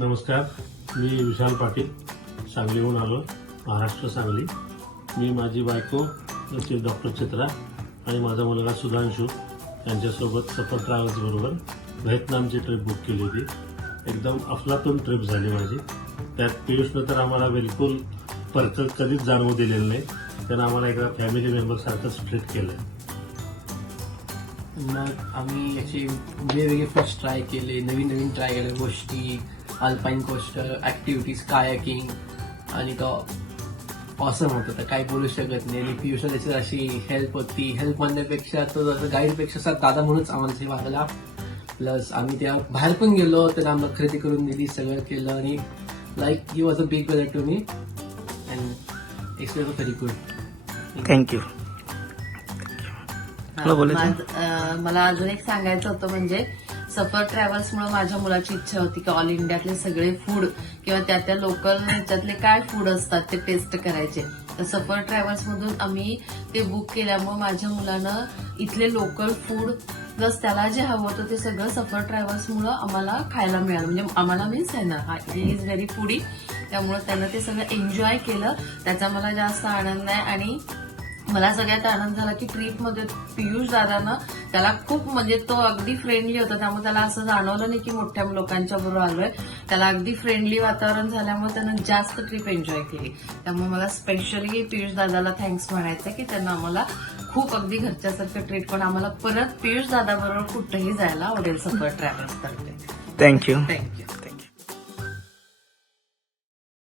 नमस्कार, मी विशाल पाटील, सांगलीहून आलो, महाराष्ट्र सांगली. मी माझी बायको डॉक्टर चित्रा आणि माझा मुलगा सुधांशू यांच्यासोबत सफर ट्रॅव्हल्स बरोबर व्हिएतनामची ट्रिप बुक केली होती. एकदम अफलातून ट्रिप झाली माझी. त्यात पियुषनं तर आम्हाला बिलकुल परत कधीच जाणवू दिलेलं नाही. त्यानं आम्हाला एकदा फॅमिली मेंबरसारखंच ट्रीट केलं. मग आम्ही याचे वेगवेगळे फर्स्ट ट्राय केले, नवीन नवीन ट्राय केल्या गोष्टी, अल्पाईन कोस्टर ॲक्टिव्हिटीज, कायाकिंग, आणि तो ऑसम होतं, तर काही बोलू शकत नाही. आणि पियुषला त्याची अशी हेल्प होती. हेल्प म्हणण्यापेक्षा तो जसं गाईडपेक्षा दादा म्हणूनच आम्हाला ते वागला. प्लस आम्ही त्या बाहेर पण गेलो, त्यानं आम्हाला खरेदी करून दिली, सगळं केलं. आणि like he was a big brother to me and experience very good. Thank you. मला अजून एक सांगायचं होतं, म्हणजे सफर ट्रॅव्हल्समुळे माझ्या मुलाची इच्छा होती की ऑल इंडियातले सगळे फूड किंवा त्या लोकल ह्याच्यातले काय फूड असतात ते टेस्ट करायचे. तर सफर ट्रॅव्हल्स मधून आम्ही ते बुक केल्यामुळे माझ्या मुलानं इथले लोकल फूड प्लस त्याला जे हवं होतं ते सगळं सफर ट्रॅव्हल्समुळे आम्हाला खायला मिळालं. म्हणजे आम्हाला मीन्स आहे ना, ही इज व्हेरी फूडी, त्यामुळे त्यानं ते सगळं एन्जॉय केलं. त्याचा मला जास्त आनंद आहे. आणि मला सगळ्यात आनंद झाला की ट्रीपमध्ये पियुष दादानं त्याला खूप, म्हणजे तो अगदी फ्रेंडली होता, त्यामुळे त्याला असं जाणवलं नाही की मोठ्या लोकांच्या बरोबर आलोय. त्याला अगदी फ्रेंडली वातावरण झाल्यामुळे त्यानं जास्त ट्रीप एन्जॉय केली. त्यामुळे मला स्पेशली पियुष दादाला थँक्स म्हणायचं की त्यांना आम्हाला खूप अगदी घरच्यासारखं ट्रीट, पण आम्हाला परत पियुष दादा बरोबर कुठेही जायला आवडेल सफर ट्रॅव्हल्स तर्फे. थँक्यू. थँक्यू.